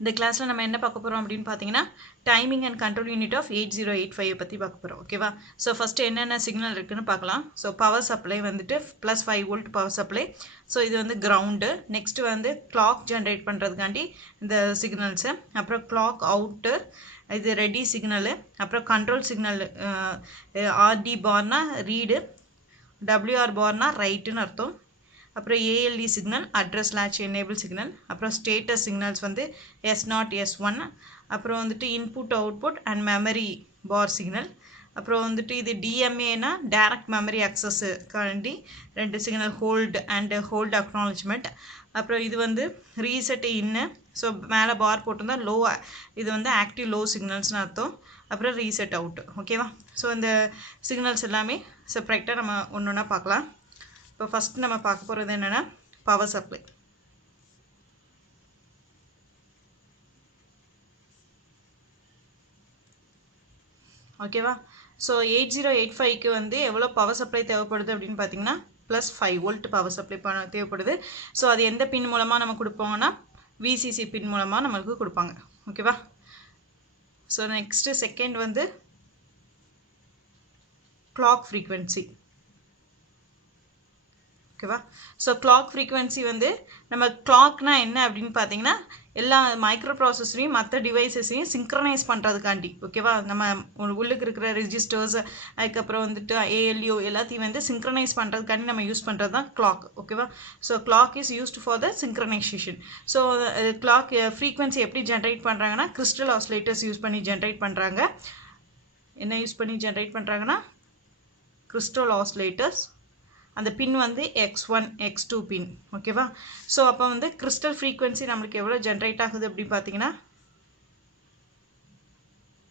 இந்த கிளாஸ்ல நம்ம என்ன பார்க்க போறோம் அப்படின்னு பார்த்தீங்கன்னா timing and control unit of 8085 பற்றி பார்க்க போகிறோம். ஓகேவா? ஸோ ஃபஸ்ட்டு என்னென்ன சிக்னல் இருக்குன்னு பார்க்கலாம். ஸோ பவர் சப்ளை வந்துட்டு +5 வோல்ட் பவர் சப்ளை. ஸோ இது வந்து கிரவுண்டு. நெக்ஸ்ட் வந்து கிளாக் ஜென்ரேட் பண்ணுறதுக்காண்டி இந்த சிக்னல்ஸு. அப்புறம் கிளாக் அவுட்டு, இது ரெடி சிக்னலு. அப்புறம் கண்ட்ரோல் சிக்னல் ஆர்டி பார்னா ரீடு, WR பார்னா ரைட்டுன்னு அர்த்தம். அப்புறம் ALE signal address latch enable signal. அப்புறம் ஸ்டேட்டஸ் சிக்னல்ஸ் வந்து S0 S1. அப்புறம் வந்துட்டு input output and memory bar signal. அப்புறம் வந்துட்டு இது DMAனா டைரக்ட் மெமரி அக்சஸ்ஸுக்காண்டி 2 signal hold and hold acknowledgement. அப்புறம் இது வந்து ரீசெட் இன்னு. ஸோ மேலே பார் போட்டிருந்தா லோ, இது வந்து ஆக்டிவ் லோ சிக்னல்ஸ்னு அர்த்தம். அப்புறம் ரீசெட் அவுட்டு. ஓகேவா? ஸோ இந்த சிக்னல்ஸ் எல்லாமே செப்பரேட்டாக நம்ம ஒன்று ஒன்றா பார்க்கலாம். இப்போ ஃபஸ்ட் நம்ம பார்க்க போகிறது என்னென்னா பவர் சப்ளை. ஓகேவா? ஸோ 8085க்கு வந்து எவ்வளோ பவர் சப்ளை தேவைப்படுது அப்படின்னு பார்த்தீங்கன்னா +5 வோல்ட் பவர் சப்ளை தேவைப்படுது. ஸோ அது எந்த பின் மூலமாக நம்ம கொடுப்போங்கன்னா VCC பின் மூலமாக நம்மளுக்கு கொடுப்பாங்க. ஓகேவா? ஸோ நெக்ஸ்ட்டு செகண்ட் வந்து கிளாக் ஃப்ரீக்வன்சி. ஓகேவா? ஸோ கிளாக் ஃப்ரீக்வன்சி வந்து நம்ம கிளாக்னா என்ன அப்படின்னு பார்த்தீங்கன்னா எல்லா மைக்ரோ ப்ராசஸரையும் மற்ற டிவைசஸையும் சிங்க்ரனைஸ் பண்ணுறதுக்காண்டி. ஓகேவா? நம்ம உள்ளுக்கு இருக்கிற ரெஜிஸ்டர்ஸ், அதுக்கப்புறம் வந்துட்டு ALU எல்லாத்தையும் வந்து சிங்க்ரனைஸ் பண்ணுறதுக்காண்டி நம்ம யூஸ் பண்ணுறது தான் கிளாக். ஓகேவா? So clock is used for the synchronisation. So clock frequency எப்படி ஜென்ரேட் பண்ணுறாங்கன்னா கிறிஸ்டல் ஆசிலேட்டர்ஸ் யூஸ் பண்ணி ஜென்ரேட் பண்ணுறாங்க. என்ன யூஸ் பண்ணி ஜென்ரேட் பண்ணுறாங்கன்னா கிறிஸ்டல் ஆசிலேட்டர்ஸ். அந்த பின் வந்து X1 X2 பின். ஓகேவா? ஸோ அப்போ வந்து கிறிஸ்டல் ஃப்ரீக்வன்சி நம்மளுக்கு எவ்வளோ ஜென்ரேட் ஆகுது அப்படின்னு பார்த்தீங்கன்னா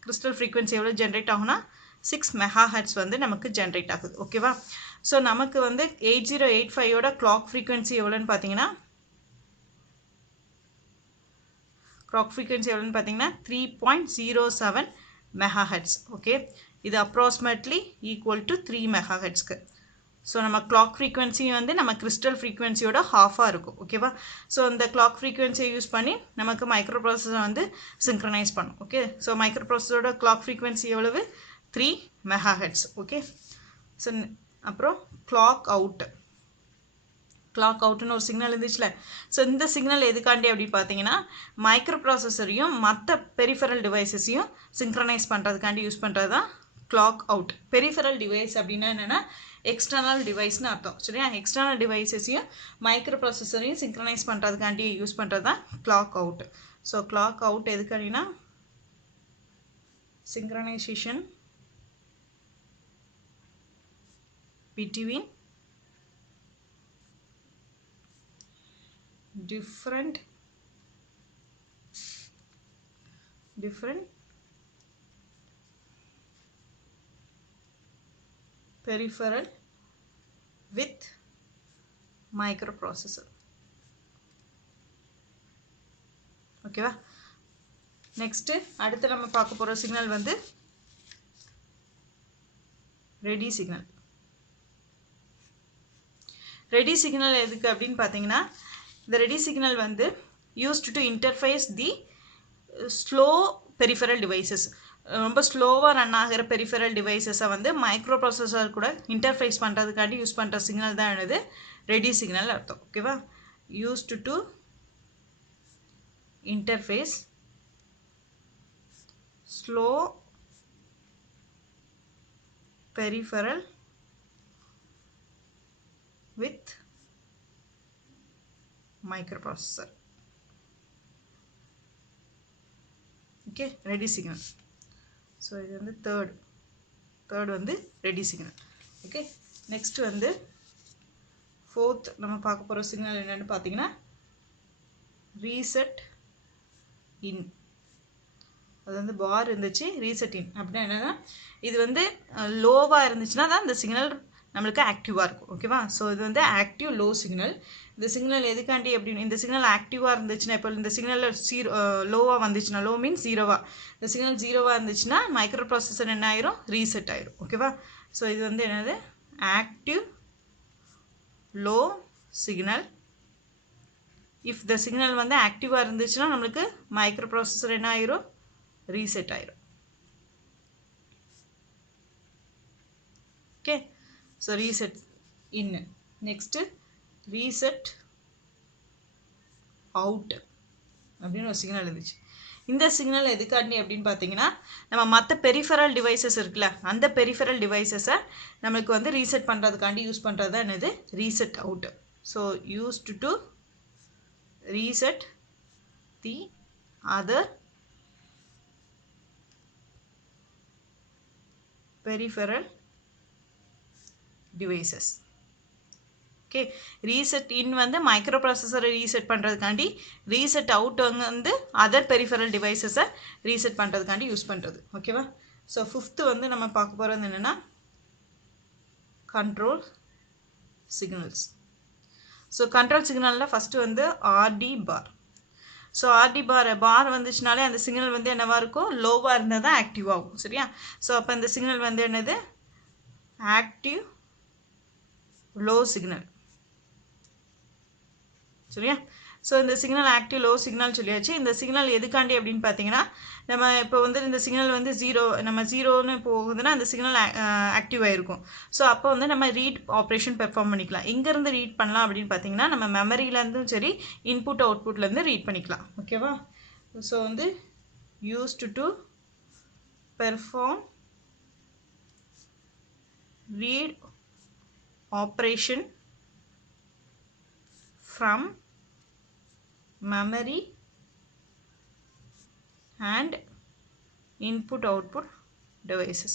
கிறிஸ்டல் ஃப்ரீக்வன்சி எவ்வளோ ஜென்ரேட் ஆகுனா 6 MHz வந்து நமக்கு ஜென்ரேட் ஆகுது. ஓகேவா? ஸோ நமக்கு வந்து 8085ஓட கிளாக் ஃப்ரீக்வன்சி எவ்வளோன்னு பார்த்தீங்கன்னா 3.07 MHz. ஓகே, இது அப்ராக்சிமேட்லி ஈக்குவல் டு 3 MHzக்கு. ஸோ நம்ம கிளாக் ஃப்ரீக்வன்சி வந்து நம்ம கிறிஸ்டல் ஃப்ரீக்வன்சியோட ஹாஃபாக இருக்கும். ஓகேவா? ஸோ இந்த கிளாக் ஃப்ரீக்வன்சியை யூஸ் பண்ணி நமக்கு மைக்ரோ ப்ராசஸரை வந்து சிங்க்ரனைஸ் பண்ணும். ஓகே, ஸோ மைக்ரோ ப்ராசஸரோட கிளாக் ஃப்ரீக்வன்சி எவ்வளவு? 3 MHz. ஓகே, ஸோ அப்புறம் கிளாக் அவுட்டு. கிளாக் அவுட்னு ஒரு சிக்னல் இருந்துச்சுல. ஸோ இந்த சிக்னல் எதுக்காண்டி அப்படி பார்த்தீங்கன்னா மைக்ரோ ப்ராசஸரையும் மற்ற பெரிஃபரல் டிவைசஸையும் சிங்க்ரனைஸ் பண்ணுறதுக்காண்டி யூஸ் பண்ணுறது தான் கிளாக் அவுட். பெரிஃபரல் டிவைஸ் அப்படின்னா என்னென்னா எக்ஸ்டர்னல் டிவைஸ்னு அர்த்தம். சரியா? எக்ஸ்டர்னல் டிவைசஸையும் மைக்ரோ ப்ராசஸரையும் சிங்க்ரனைஸ் பண்ணுறதுக்காண்டி யூஸ் பண்ணுறது தான் clock out. So clock out எதுக்காண்டினா synchronisation between different peripheral with microprocessor. ஓகேவா? நெக்ஸ்ட் அடுத்து நம்ம பார்க்க போகிற சிக்னல் வந்து ரெடி சிக்னல். ரெடி சிக்னல் எதுக்கு அப்படின்னு பார்த்தீங்கன்னா இந்த ரெடி சிக்னல் வந்து used to interface the slow peripheral devices. ரொம்ப ஸ்லோவாக ரன் ஆகிற பெரிஃபரல் டிவைசஸை வந்து மைக்ரோ ப்ராசஸர் கூட இன்டர்ஃபேஸ் பண்ணுறதுக்காண்டி யூஸ் பண்ணுற சிக்னல் தான் என்னது ரெடி சிக்னல் அர்த்தம். ஓகேவா? Used to interface slow peripheral with microprocessor. Okay, ready signal. So இது வந்து தேர்ட் வந்து ரெடி சிக்னல். ஓகே, நெக்ஸ்ட் வந்து ஃபோர்த் நம்ம பார்க்க போகிற சிக்னல் என்னென்னு பார்த்தீங்கன்னா ரீசெட் இன். அது வந்து பார் இருந்துச்சு, ரீசெட் இன் அப்படின்னா என்னென்னா இது வந்து லோவாக இருந்துச்சுன்னா தான் இந்த சிக்னல் நம்மளுக்கு ஆக்டிவாக இருக்கும். ஓகேவா? ஸோ இது வந்து ஆக்டிவ் லோ சிக்னல். இந்த சிக்னல் எதுக்காண்டி அப்படின்னு, இந்த சிக்னல் ஆக்டிவாக இருந்துச்சுன்னா இப்போ இந்த சிக்னலில் லோவாக வந்துச்சுன்னா, லோ மீன்ஸ் ஜீரோவாக, இந்த சிக்னல் ஜீரோவாக இருந்துச்சுன்னா மைக்ரோ ப்ராசஸர் என்ன ஆயிரும்? ரீசெட் ஆயிரும். ஓகேவா? ஸோ இது வந்து என்னது active low signal if the signal வந்து ஆக்டிவாக இருந்துச்சுன்னா நம்மளுக்கு மைக்ரோ ப்ராசஸர் என்ன ஆயிரும், ரீசெட் ஆயிரும். ஓகே, ஸோ ரீசெட் இன். நெக்ஸ்ட்டு ரீசெட் அவுட் அப்படின்னு ஒரு சிக்னல் இருந்துச்சு. இந்த சிக்னல் எதுக்காண்டி அப்படின்னு பார்த்தீங்கன்னா, நம்ம மற்ற பெரிஃபரல் டிவைசஸ் இருக்குல்ல, அந்த பெரிஃபரல் டிவைசஸை நம்மளுக்கு வந்து ரீசெட் பண்ணுறதுக்காண்டி யூஸ் பண்ணுறது தான் என்னது, reset out. So used to reset the other peripheral devices. Okay, reset in வந்து மைக்ரோ ப்ராசஸரை ரீசெட் பண்ணுறதுக்காண்டி, ரீசெட் அவுட் வந்து அதர் பெரிஃபரல் டிவைசஸை ரீசெட் பண்ணுறதுக்காண்டி யூஸ் பண்ணுறது. ஓகேவா? ஸோ ஃபிஃப்த்து வந்து நம்ம பார்க்க போகிறது என்னென்னா கண்ட்ரோல் சிக்னல்ஸ். ஸோ கண்ட்ரோல் சிக்னலில் ஃபஸ்ட்டு வந்து RD bar. So RD bar வந்துச்சுனாலே அந்த சிக்னல் வந்து என்னவாக இருக்கும், லோவாக இருந்தால் தான் ஆக்டிவ் ஆகும். சரியா? ஸோ அப்போ இந்த சிக்னல் வந்து என்னது, ஆக்டிவ் லோ சிக்னல். சரியா? ஸோ இந்த சிக்னல் ஆக்டிவ் லோ சிக்னல் சொல்லியாச்சு. இந்த சிக்னல் எதுக்காண்டி அப்படின்னு பார்த்தீங்கன்னா, நம்ம இப்போ வந்து இந்த சிக்னல் வந்து நம்ம ஜீரோன்னு போகுதுன்னா அந்த சிக்னல் ஆக்டிவ் ஆகிருக்கும். ஸோ அப்போ வந்து நம்ம ரீட் ஆப்ரேஷன் பெர்ஃபார்ம் பண்ணிக்கலாம். எங்கேருந்து ரீட் பண்ணலாம் அப்படின்னு பார்த்தீங்கன்னா, நம்ம மெமரியிலேருந்தும் சரி, இன்புட் அவுட்புட்லேருந்து ரீட் பண்ணிக்கலாம். ஓகேவா? ஸோ வந்து used to perform read operation from memory and input output devices.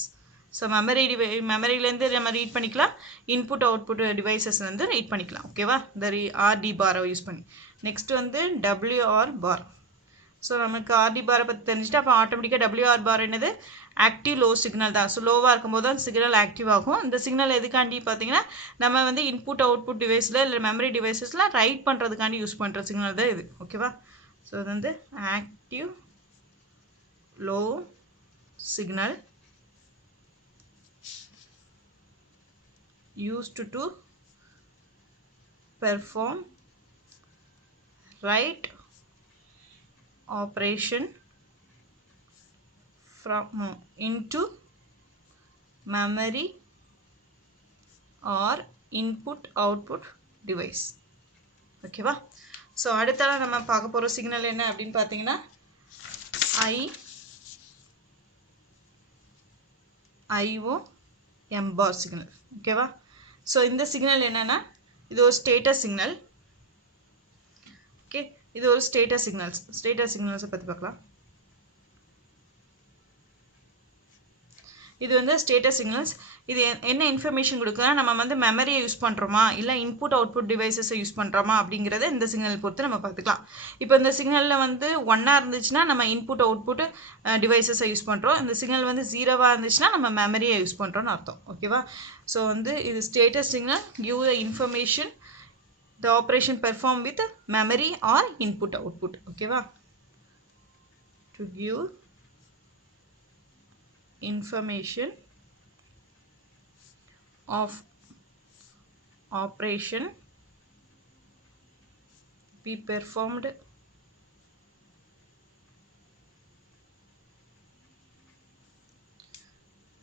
So மெமரியிலேருந்து நம்ம ரீட் பண்ணிக்கலாம், இன்புட் அவுட்புட் டிவைசஸ்லேருந்து ரீட் பண்ணிக்கலாம். ஓகேவா? இந்த ஆர்டி பாரை யூஸ் பண்ணி. நெக்ஸ்ட் வந்து WR பார். ஸோ நமக்கு ஆர்டி பாரை பற்றி தெரிஞ்சுட்டு அப்போ ஆட்டோமேட்டிக்காக WR பார் என்னது, ஆக்டிவ் லோ சிக்னல் தான். ஸோ லோவாக இருக்கும்போது தான் சிக்னல் ஆக்டிவ் ஆகும். இந்த சிக்னல் எதுக்காண்டி பார்த்தீங்கன்னா, நம்ம வந்து இன்புட் அவுட்புட் டிவைஸில் இல்லை மெமரி டிவைஸஸில் ரைட் பண்ணுறதுக்காண்டி யூஸ் பண்ணுற சிக்னல் தான் இது. ஓகேவா? ஸோ இது வந்து active low signal used to perform write operation from into memory or input output device. ஓகேவா? ஸோ அடுத்ததாக நம்ம பார்க்க போகிற சிக்னல் என்ன அப்படின்னு பார்த்தீங்கன்னா IOM பார் சிக்னல். ஓகேவா? ஸோ இந்த சிக்னல் என்னென்னா, இது ஒரு ஸ்டேட்டஸ் சிக்னல். ஓகே, இது ஒரு ஸ்டேட்டஸ் சிக்னல்ஸை பற்றி பார்க்கலாம். இது வந்து ஸ்டேட்டஸ் சிக்னல்ஸ். இது என்ன இன்ஃபர்மேஷன் கொடுக்குன்னா, நம்ம வந்து மெமரியை யூஸ் பண்ணுறோமா இல்லை இன்புட் அவுட்புட் டிவைசஸை யூஸ் பண்ணுறோமா அப்படிங்கிறத இந்த சிக்னல் பொறுத்து நம்ம பார்த்துக்கலாம். இப்போ இந்த சிக்னலில் வந்து 1 இருந்துச்சுன்னா நம்ம இன்புட் அவுட்புட் டிவைசஸை யூஸ் பண்ணுறோம். இந்த சிக்னல் வந்து 0 இருந்துச்சுன்னா நம்ம மெமரியை யூஸ் பண்ணுறோன்னு அர்த்தம். ஓகேவா? ஸோ வந்து இது status signal give the information the operation perform with memory or input output. ஓகேவா? To give information of operation be performed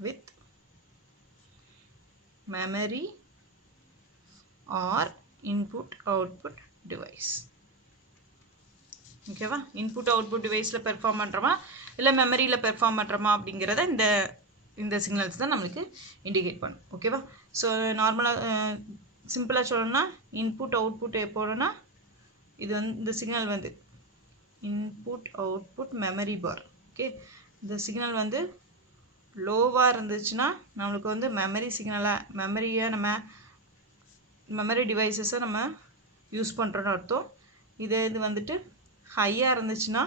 with memory or input output device. ஓகேவா? இன்புட் அவுட்புட் டிவைஸில் பெர்ஃபார்ம் பண்ணுறோமா இல்லை மெமரியில் பெர்ஃபார்ம் பண்ணுறோமா அப்படிங்கிறத இந்த சிக்னல்ஸ் தான் நம்மளுக்கு இண்டிகேட் பண்ணும். ஓகேவா? ஸோ நார்மலாக சிம்பிளாக சொல்லணும்னா இன்புட் அவுட்புட் எப்போனா இது வந்து இந்த சிக்னல் வந்து இன்புட் அவுட்புட் மெமரி பார். ஓகே, இந்த சிக்னல் வந்து லோவாக இருந்துச்சுன்னா நம்மளுக்கு வந்து மெமரி டிவைசஸை நம்ம யூஸ் பண்ணுறோன்னு அர்த்தம். இது வந்துட்டு ஹையாக இருந்துச்சுன்னா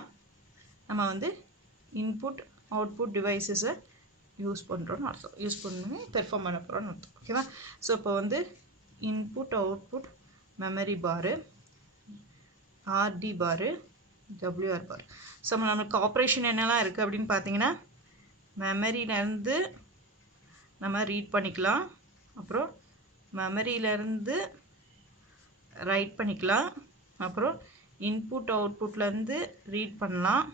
நம்ம வந்து இன்புட் அவுட்புட் டிவைசஸை யூஸ் பண்ணுறோன்னு அர்த்தம், யூஸ் பண்ணி பெர்ஃபார்ம் பண்ண போகிறோன்னு அர்த்தம். ஓகேவா? ஸோ இப்போ வந்து இன்புட் அவுட்புட் மெமரி பாரு, ஆர்டி பாரு, WR பார். ஸோ நம்மளுக்கு ஆப்ரேஷன் என்னெல்லாம் இருக்குது அப்படின்னு பார்த்தீங்கன்னா, மெமரியிலேருந்து நம்ம ரீட் பண்ணிக்கலாம், அப்புறம் மெமரியிலேருந்து ரைட் பண்ணிக்கலாம், அப்புறம் இன்புட் அவுட்புட்லேருந்து ரீட் பண்ணலாம்,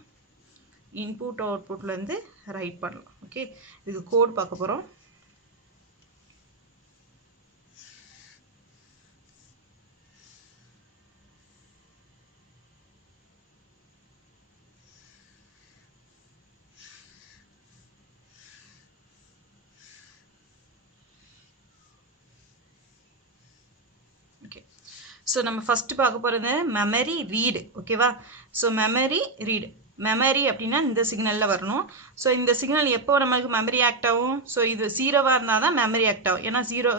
இன்புட் அவுட்புட்லேருந்து ரைட் பண்ணலாம். ஓகே, இதுக்கு கோட் பார்க்க போகிறோம். ஓகே, ஸோ நம்ம ஃபஸ்ட்டு பார்க்க போகிறது மெமரி ரீடு. ஓகேவா, ஸோ மெமரி ரீடு, மெமரி அப்படின்னா இந்த சிக்னலில் வரணும். ஸோ இந்த சிக்னல் எப்போ நம்மளுக்கு மெமரி ஆக்ட் ஆகும்? ஸோ இது 0வாக இருந்தால் தான் மெமரி ஆக்ட் ஆகும். ஏன்னா 0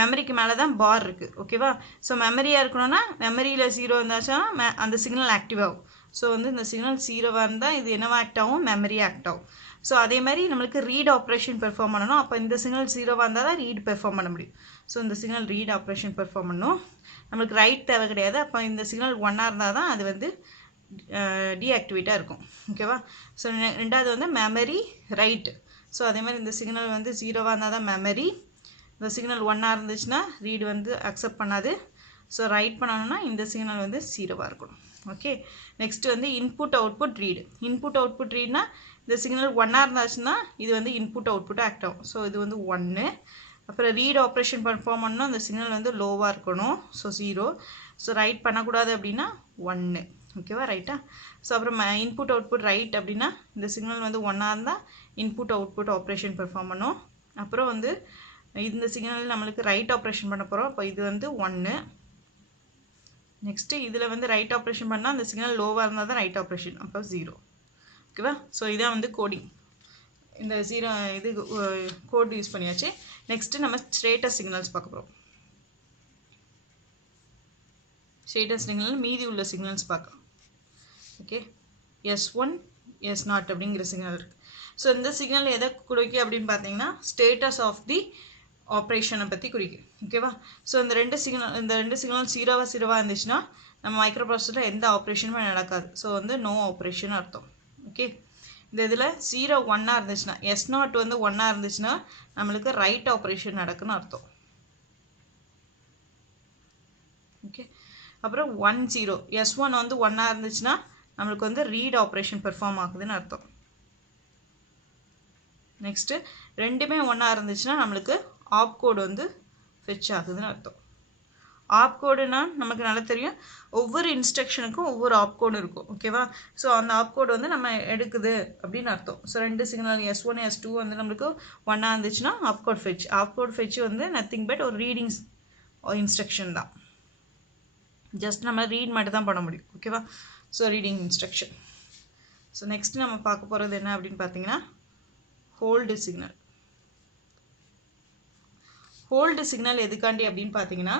மெமரிக்கு மேலே தான் பார் இருக்குது. ஓகேவா, ஸோ மெமரியாக இருக்கணும்னா மெமரியில் 0 இருந்தாச்சுன்னா அந்த சிக்னல் ஆக்டிவ் ஆகும். ஸோ வந்து இந்த சிக்னல் 0வாக இருந்தால் இது என்னவா ஆக்ட் ஆகும்? மெமரி ஆக்ட் ஆகும். ஸோ அதே மாதிரி நம்மளுக்கு ரீட் ஆப்ரேஷன் பெர்ஃபார்ம் பண்ணணும். அப்போ இந்த சிக்னல் 0வாக இருந்தால் தான் ரீட் பெர்ஃபார்ம் பண்ண முடியும். ஸோ இந்த சிக்னல் ரீட் ஆப்ரேஷன் பெர்ஃபார்ம் பண்ணணும். நம்மளுக்கு ரைட் தேவை கிடையாது. அப்போ இந்த சிக்னல் 1ஆக இருந்தால் தான் அது வந்து டீஆக்டிவேட்டாக இருக்கும். ஓகேவா, ஸோ ரெண்டாவது வந்து மெமரி ரைட். ஸோ அதே மாதிரி இந்த சிக்னல் வந்து 0வாக இருந்தால் தான் மெமரி, இந்த சிக்னல் 1ஆக இருந்துச்சுன்னா ரீடு வந்து அக்செப்ட் பண்ணாது. ஸோ ரைட் பண்ணணும்னா இந்த சிக்னல் வந்து 0வாக இருக்கணும். ஓகே, நெக்ஸ்ட்டு வந்து input output read. Input output ரீட்னா இந்த சிக்னல் 1ஆக இருந்தாச்சுன்னா இது வந்து இன்புட் அவுட்புட் ஆக்ட் ஆகும். ஸோ இது வந்து 1. அப்புறம் ரீட் ஆப்ரேஷன் பர்ஃபார்ம் பண்ணணும், அந்த சிக்னல் வந்து லோவாக இருக்கணும். ஸோ 0. ஸோ ரைட் பண்ணக்கூடாது அப்படின்னா 1. ஓகேவா, ரைட்டா. ஸோ அப்புறம் இன்புட் அவுட்புட் ரைட் அப்படின்னா இந்த சிக்னல் வந்து 1ஆக இருந்தால் இன்புட் அவுட்புட் ஆப்ரேஷன் பெர்ஃபார்ம் பண்ணும். அப்புறம் வந்து இந்த சிக்னல் நம்மளுக்கு ரைட் ஆப்ரேஷன் பண்ண போகிறோம். அப்போ இது வந்து 1. நெக்ஸ்ட்டு இதில் வந்து ரைட் ஆப்ரேஷன் பண்ணால் அந்த சிக்னல் லோவாக இருந்தால் தான் ரைட் ஆப்ரேஷன், அப்போ 0. ஓகேவா, ஸோ இதான் வந்து கோடிங். இந்த 0 இது கோட் யூஸ் பண்ணியாச்சு. நெக்ஸ்ட்டு நம்ம ஸ்டேட்டஸ் சிக்னல்ஸ் பார்க்க போகிறோம். ஸ்டேட்டஸ் சிக்னல் மீதி உள்ள சிக்னல்ஸ் பார்க்கலாம். ஓகே, S1 S0 அப்படிங்கிற சிக்னல் இருக்குது. ஸோ இந்த சிக்னல் எதை குறிக்கும் அப்படின்னு பார்த்தீங்கன்னா ஸ்டேட்டஸ் ஆஃப் தி ஆப்ரேஷனை பற்றி குறிக்கும். ஓகேவா, ஸோ இந்த ரெண்டு சிக்னல் 0வாக இருந்துச்சுன்னா நம்ம மைக்ரோ ப்ராசஸரில் எந்த ஆப்ரேஷனுமே நடக்காது. ஸோ வந்து நோ ஆப்ரேஷன் அர்த்தம். ஓகே, இந்த இதில் 0 1ஆக இருந்துச்சுன்னா S0 வந்து 1ஆக இருந்துச்சுன்னா நம்மளுக்கு ரைட் ஆப்ரேஷன் நடக்குன்னு அர்த்தம். ஓகே, அப்புறம் 1 0 S1 வந்து 1ஆக இருந்துச்சுன்னா நம்மளுக்கு வந்து ரீட் ஆப்ரேஷன் பெர்ஃபார்ம் ஆகுதுன்னு அர்த்தம். நெக்ஸ்ட்டு ரெண்டுமே 1ஆக இருந்துச்சுன்னா நம்மளுக்கு ஆப் கோடு வந்து ஃபெச் ஆகுதுன்னு அர்த்தம். ஆப் கோடுனா நமக்கு நல்லா தெரியும், ஒவ்வொரு இன்ஸ்ட்ரக்ஷனுக்கும் ஒவ்வொரு ஆப் கோடு இருக்கும். ஓகேவா, ஸோ அந்த ஆப் கோடு வந்து நம்ம எடுக்குது அப்படின்னு அர்த்தம். ஸோ ரெண்டு சிக்னல் S1 S2 வந்து நம்மளுக்கு 1ஆக இருந்துச்சுன்னா opcode fetch. Opcode fetch வந்து நத்திங் பட் ஒரு ரீடிங் இன்ஸ்ட்ரக்ஷன் தான். ஜஸ்ட் நம்ம ரீட் மட்டும் தான் பண்ண முடியும். ஓகேவா, so reading instruction. So next நம்ம பார்க்க போகிறது என்ன அப்படின்னு பார்த்தீங்கன்னா ஹோல்டு சிக்னல். ஹோல்டு சிக்னல் எதுக்காண்டி அப்படின்னு பார்த்தீங்கன்னா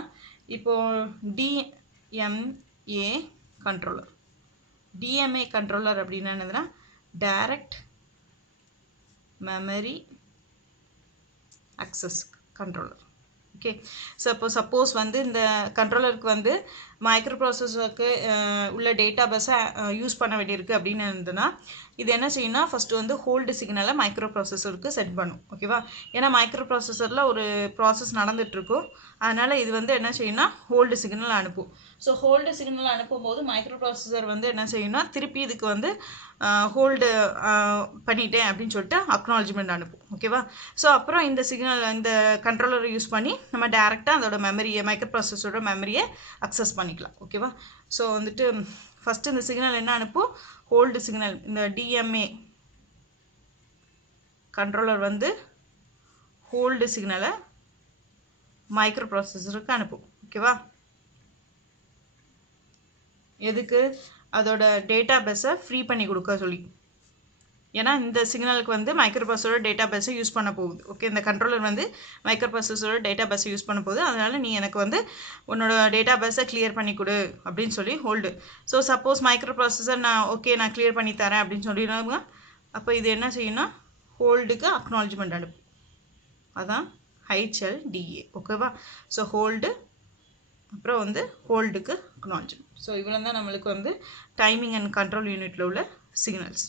இப்போது டிஎம்ஏ கண்ட்ரோலர். டிஎம்ஏ கண்ட்ரோலர் அப்படின்னா என்னதுன்னா direct memory access controller. Okay, so இப்போ சப்போஸ் வந்து இந்த கண்ட்ரோலருக்கு வந்து மைக்ரோ ப்ராசஸருக்கு உள்ள டேட்டா பஸ்ஸை யூஸ் பண்ண வேண்டியிருக்கு அப்படின்னு இருந்ததுன்னா இது என்ன செய்யணும்னா ஃபஸ்ட்டு வந்து ஹோல்டு சிக்னலை மைக்ரோ ப்ராசஸருக்கு செட் பண்ணும். ஓகேவா, ஏன்னா மைக்ரோ ப்ராசஸரில் ஒரு ப்ராசஸ் நடந்துகிட்ருக்கும். அதனால் இது வந்து என்ன செய்யணும்னா ஹோல்டு சிக்னல் அனுப்பும். ஸோ ஹோல்டு சிக்னல் அனுப்பும்போது மைக்ரோ ப்ராசஸர் வந்து என்ன செய்யணும்னா திருப்பி இதுக்கு வந்து ஹோல்டு பண்ணிட்டேன் அப்படின்னு சொல்லிட்டு அக்னாலஜ்மெண்ட் அனுப்பும். ஓகேவா, ஸோ அப்புறம் இந்த சிக்னல் இந்த கண்ட்ரோலரை யூஸ் பண்ணி நம்ம டேரெக்டாக அதோட மெமரியை மைக்ரோ ப்ராசஸரோட மெமரியை அக்சஸ் பண்ணிக்கலாம். ஓகேவா, ஸோ வந்துட்டு ஃபஸ்ட்டு இந்த சிக்னல் என்ன அனுப்பும்? Hold signal. இந்த டிஎம்ஏ கண்ட்ரோலர் வந்து ஹோல்டு சிக்னலை மைக்ரோ ப்ராசஸருக்கு அனுப்பும். ஓகேவா, எதுக்கு? அதோட டேட்டா பேஸை ஃப்ரீ பண்ணி கொடுக்க சொல்லி. ஏன்னா இந்த சிக்னலுக்கு வந்து மைக்ரோ ப்ராசஸரோட டேட்டா பேஸை யூஸ் பண்ண போகுது. ஓகே, இந்த கண்ட்ரோலர் வந்து மைக்ரோ ப்ராசஸரோட டேட்டா பேஸை யூஸ் பண்ண போகுது. அதனால் நீ எனக்கு வந்து உன்னோட டேட்டா பேஸை கிளியர் பண்ணி கொடு அப்படின்னு சொல்லி hold. So suppose micro processor நான் கிளியர் பண்ணி தரேன் அப்படின்னு சொல்லிடுவாங்க. அப்போ இது என்ன செய்யணும்னா ஹோல்டுக்கு அக்னாலஜ்மெண்ட் அனுப்பும். அதான் HLDA. ஓகேவா, ஸோ ஹோல்டு அப்புறம் வந்து ஹோல்டுக்கு அக்னாலஜ்மெண்ட். ஸோ இவ்வளோ தான் நம்மளுக்கு வந்து டைமிங் அண்ட் கண்ட்ரோல் யூனிட்டில் உள்ள சிக்னல்ஸ்.